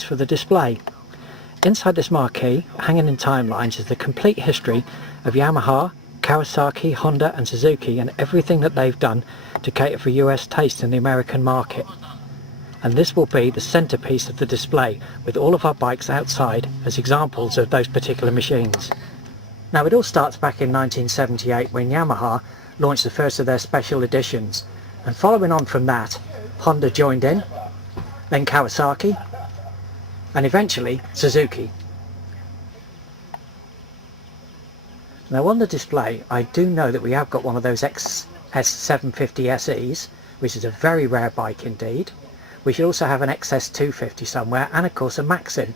for the display. Inside this marquee, hanging in timelines, is the complete history of Yamaha, Kawasaki, Honda and Suzuki and everything that they've done to cater for US taste in the American market. And this will be the centerpiece of the display, with all of our bikes outside as examples of those particular machines. Now it all starts back in 1978 when Yamaha launched the first of their special editions, and following on from that, Honda joined in, then Kawasaki, and eventually Suzuki. Now on the display I do know that we have got one of those XS750 SEs, which is a very rare bike indeed. We should also have an XS250 somewhere, and of course a Maxim.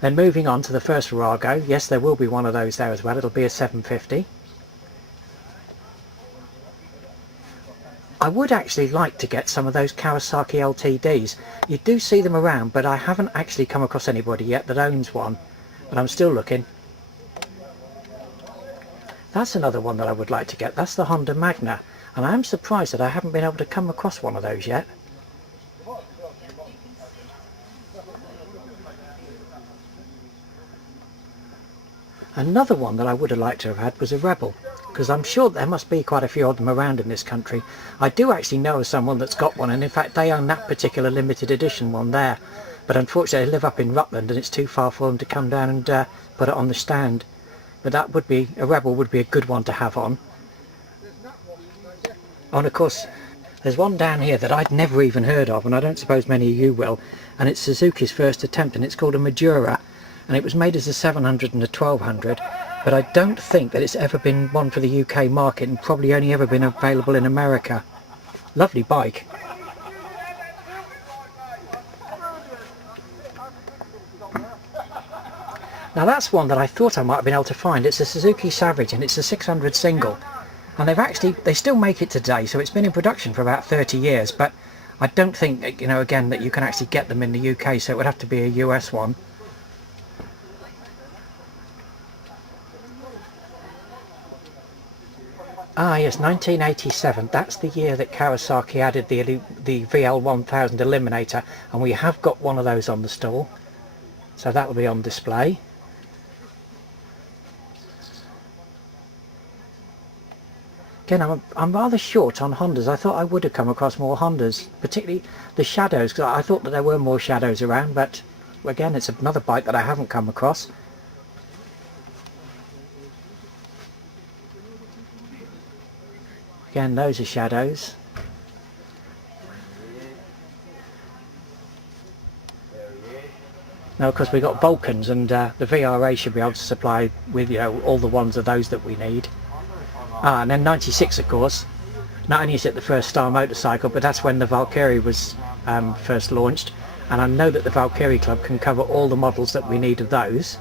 Then moving on to the first Virago, yes, there will be one of those there as well. It'll be a 750. I would actually like to get some of those Kawasaki LTDs. You do see them around, but I haven't actually come across anybody yet that owns one, but I'm still looking. That's another one that I would like to get. That's the Honda Magna, and I am surprised that I haven't been able to come across one of those yet. Another one that I would have liked to have had was a Rebel, because I'm sure there must be quite a few of them around in this country. I do actually know of someone that's got one, and in fact they own that particular limited edition one there, but unfortunately they live up in Rutland and it's too far for them to come down and put it on the stand. But that would be, a Rebel would be a good one to have on. Oh, and of course there's one down here that I'd never even heard of, and I don't suppose many of you will, and it's Suzuki's first attempt, and it's called a Majura, and it was made as a 700 and a 1200, but I don't think that it's ever been one for the UK market, and probably only ever been available in America. Lovely bike. Now that's one that I thought I might have been able to find. It's a Suzuki Savage, and it's a 600 single, and they still make it today, so it's been in production for about 30 years, but I don't think, you know, again, that you can actually get them in the UK, so it would have to be a US one. Ah yes, 1987, that's the year that Kawasaki added the VL1000 Eliminator, and we have got one of those on the stall, so that will be on display. Again, I'm rather short on Hondas. I thought I would have come across more Hondas, particularly the Shadows, because I thought that there were more Shadows around, but again, it's another bike that I haven't come across. Again, those are Shadows. Now of course we've got Vulcans, and the VRA should be able to supply with, you know, all the ones of those that we need. Ah, and then 96 of course, not only is it the first Star motorcycle, but that's when the Valkyrie was first launched, and I know that the Valkyrie Club can cover all the models that we need of those.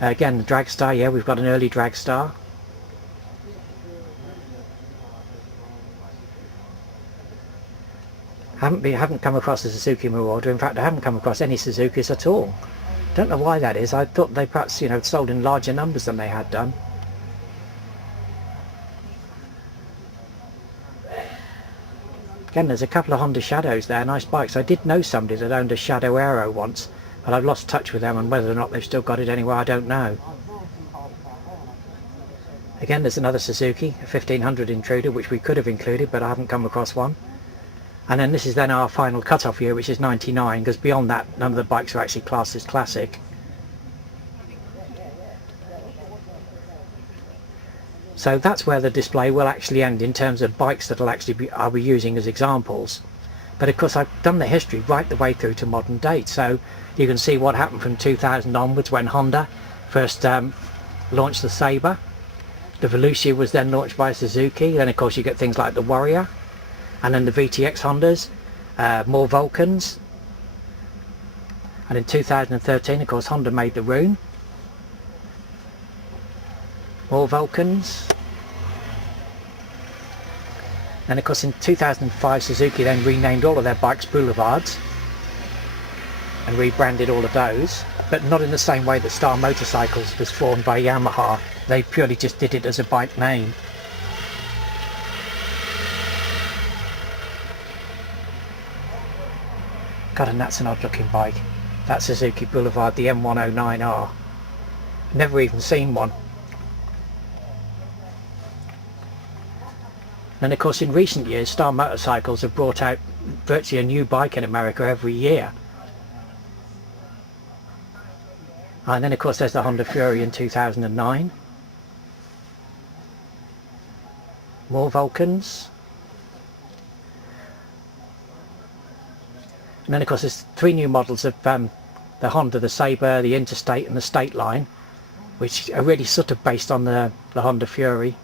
Again, the Dragstar, yeah, we've got an early Dragstar. Haven't come across a Suzuki Marauder. In fact, I haven't come across any Suzukis at all. Don't know why that is. I thought they perhaps, you know, sold in larger numbers than they had done. Again, there's a couple of Honda Shadows there, nice bikes. I did know somebody that owned a Shadow Aero once, but I've lost touch with them, and whether or not they've still got it anywhere, I don't know. Again, there's another Suzuki, a 1500 Intruder, which we could have included, but I haven't come across one. And then this is then our final cut-off year, which is 99, because beyond that none of the bikes are actually classed as classic. So that's where the display will actually end in terms of bikes that I'll be using as examples. But of course I've done the history right the way through to modern date, so you can see what happened from 2000 onwards when Honda first launched the Sabre. The Volusia was then launched by Suzuki, then of course you get things like the Warrior, and then the VTX Hondas, more Vulcans, and in 2013 of course Honda made the Rune, more Vulcans, and of course in 2005 Suzuki then renamed all of their bikes Boulevards and rebranded all of those, but not in the same way that Star Motorcycles was formed by Yamaha. They purely just did it as a bike name. God, and that's an odd looking bike. That's Suzuki Boulevard, the M109R. Never even seen one. And of course in recent years Star Motorcycles have brought out virtually a new bike in America every year. And then of course there's the Honda Fury in 2009. More Vulcans. And then of course there's 3 new models of the Honda, the Sabre, the Interstate and the State line, which are really sort of based on the Honda Fury.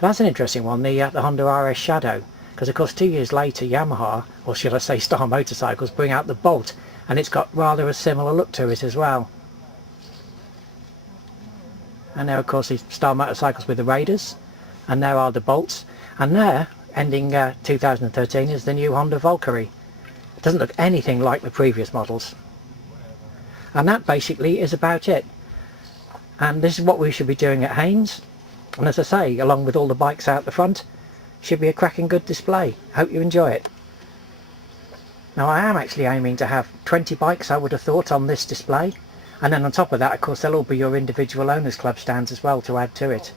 That's an interesting one, the Honda RS Shadow, because of course 2 years later Yamaha, or should I say Star Motorcycles, bring out the Bolt, and it's got rather a similar look to it as well. And now of course the Star Motorcycles with the Raiders, and there are the Bolts, and there, ending 2013, is the new Honda Valkyrie. It doesn't look anything like the previous models. And that basically is about it. And this is what we should be doing at Haynes. And as I say, along with all the bikes out the front, should be a cracking good display. Hope you enjoy it. Now I am actually aiming to have 20 bikes, I would have thought, on this display. And then on top of that, of course, there'll all be your individual owners club stands as well to add to it.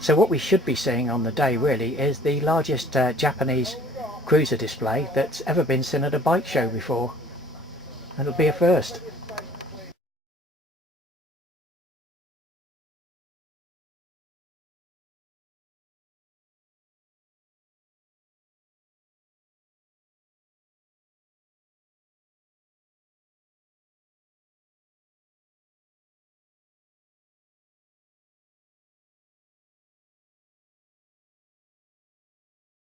So what we should be seeing on the day really is the largest Japanese cruiser display that's ever been seen at a bike show before. It'll be a first.